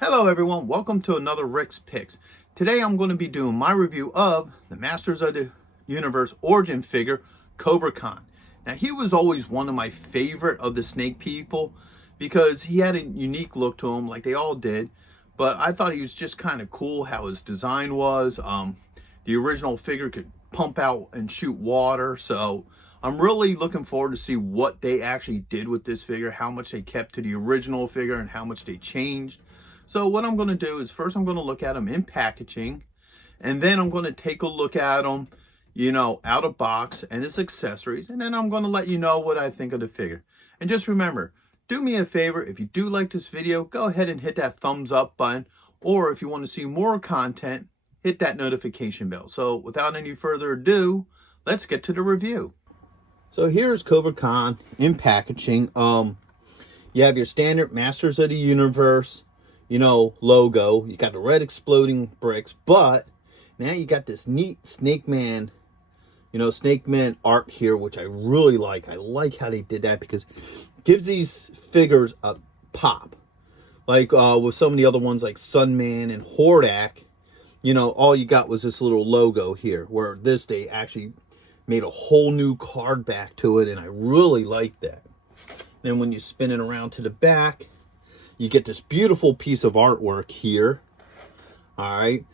Hello everyone, welcome to another Rick's Picks. Today I'm going to be doing my review of the Masters of the Universe origin figure, Kobra Khan. Now he was always one of my favorite of the snake people because he had a unique look to him like they all did. But I thought he was just kind of cool how his design was. The original figure could pump out and shoot water, so I'm really looking forward to see what they actually did with this figure, how much they kept to the original figure and how much they changed. So what I'm going to do is first I'm going to look at them in packaging, and then I'm going to take a look at them, out of box and its accessories, and then I'm going to let you know what I think of the figure. And just remember, do me a favor, if you do like this video, go ahead and hit that thumbs up button, or if you want to see more content, hit that notification bell. So without any further ado, let's get to the review. So here's Kobra Khan in packaging. You have your standard Masters of the Universe, logo. You got the red exploding bricks, but now you got this neat Snake Man, Snake Man art here, which I really like. I like how they did that because it gives these figures a pop. Like with some of the other ones like Sunman and Hordak, all you got was this little logo here, where this they actually made a whole new card back to it, and I really like that. Then when you spin it around to the back, you get this beautiful piece of artwork here. All right.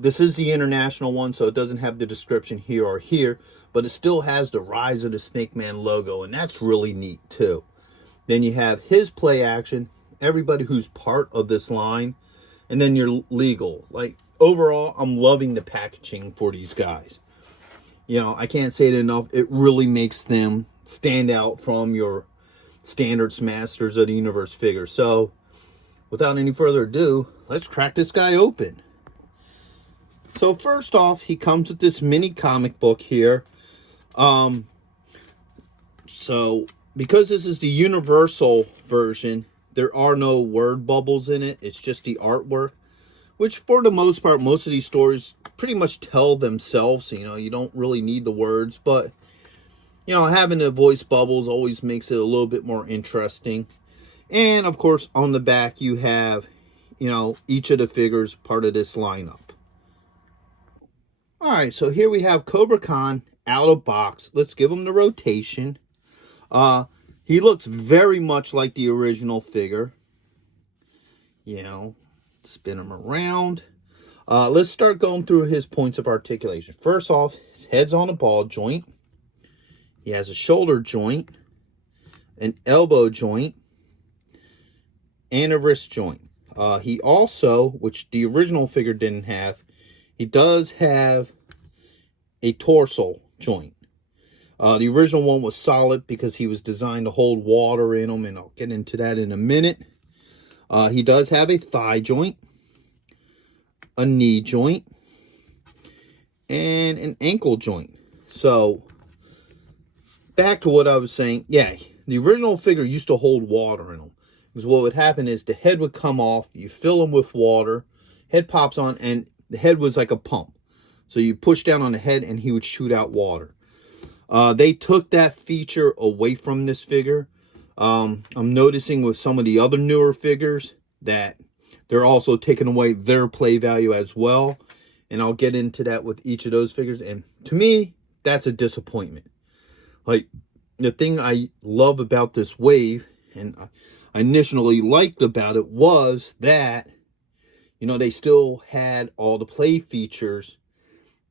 This is the international one, so it doesn't have the description here or here, but it still has the Rise of the Snake Man logo, and that's really neat too. Then you have his play action, everybody who's part of this line, and then your legal. Like, overall, I'm loving the packaging for these guys. I can't say it enough. It really makes them stand out from your standard Masters of the Universe figure. So, without any further ado, let's crack this guy open. So first off, he comes with this mini comic book here. So because this is the universal version, there are no word bubbles in it. It's just the artwork, which for the most part, most of these stories pretty much tell themselves. You don't really need the words, but having the voice bubbles always makes it a little bit more interesting. And of course, on the back, you have, each of the figures part of this lineup. All right, so here we have Kobra Khan out of box. Let's give him the rotation. He looks very much like the original figure. Spin him around. Let's start going through his points of articulation. First off, his head's on a ball joint. He has a shoulder joint, an elbow joint, and a wrist joint. He also, which the original figure didn't have, he does have a torso joint. The original one was solid because he was designed to hold water in him, and I'll get into that in a minute. He does have a thigh joint, a knee joint, and an ankle joint. So, back to what I was saying. Yeah, the original figure used to hold water in him. Because what would happen is the head would come off, you fill him with water, head pops on, and the head was like a pump. So you push down on the head and he would shoot out water. They took that feature away from this figure. I'm noticing with some of the other newer figures that they're also taking away their play value as well. And I'll get into that with each of those figures. And to me, that's a disappointment. Like, the thing I love about this wave, and I initially liked about it, was that, they still had all the play features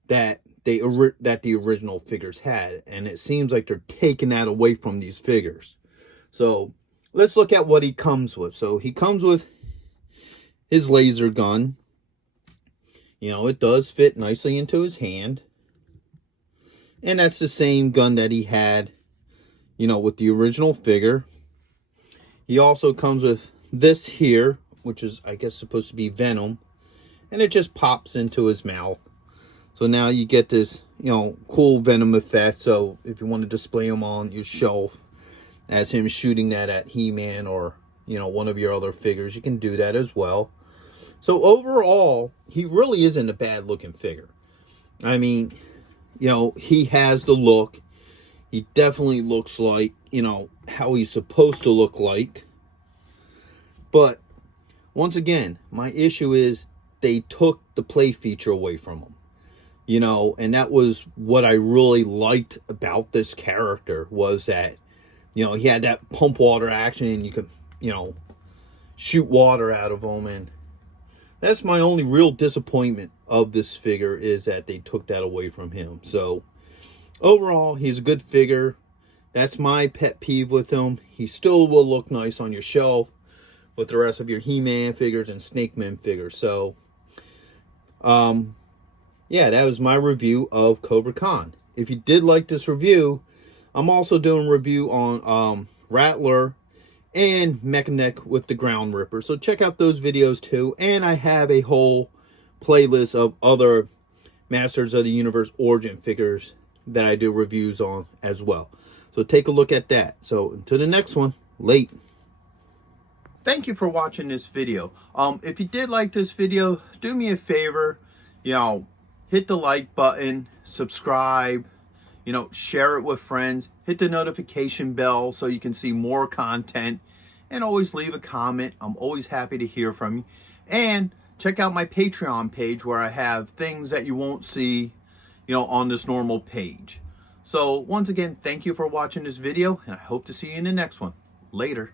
that the original figures had. And it seems like they're taking that away from these figures. So, let's look at what he comes with. So, he comes with his laser gun. It does fit nicely into his hand. And that's the same gun that he had, with the original figure. He also comes with this here, which is, I guess, supposed to be venom. And it just pops into his mouth. So now you get this, cool venom effect. So if you want to display him on your shelf as him shooting that at He-Man or, one of your other figures, you can do that as well. So overall, he really isn't a bad looking figure. I mean, he has the look. He definitely looks like, how he's supposed to look like. But once again, my issue is they took the play feature away from him. You know, and that was what I really liked about this character, was that, you know, he had that pump water action and you could, you know, shoot water out of him. And that's my only real disappointment of this figure, is that they took that away from him. So overall, he's a good figure. That's my pet peeve with him. He still will look nice on your shelf with the rest of your He-Man figures and Snake Man figures. So yeah, that was my review of Kobra Khan. If you did like this review, I'm also doing a review on Rattler and Mechanic with the Ground Ripper. So check out those videos too. And I have a whole playlist of other Masters of the Universe origin figures that I do reviews on as well. So take a look at that. So until the next one, late. Thank you for watching this video. If you did like this video, do me a favor, you know, hit the like button, subscribe, you know, share it with friends, hit the notification bell so you can see more content, and always leave a comment. I'm always happy to hear from you. And check out my Patreon page, where I have things that you won't see, you know, on this normal page. So once again, thank you for watching this video, and I hope to see you in the next one. Later.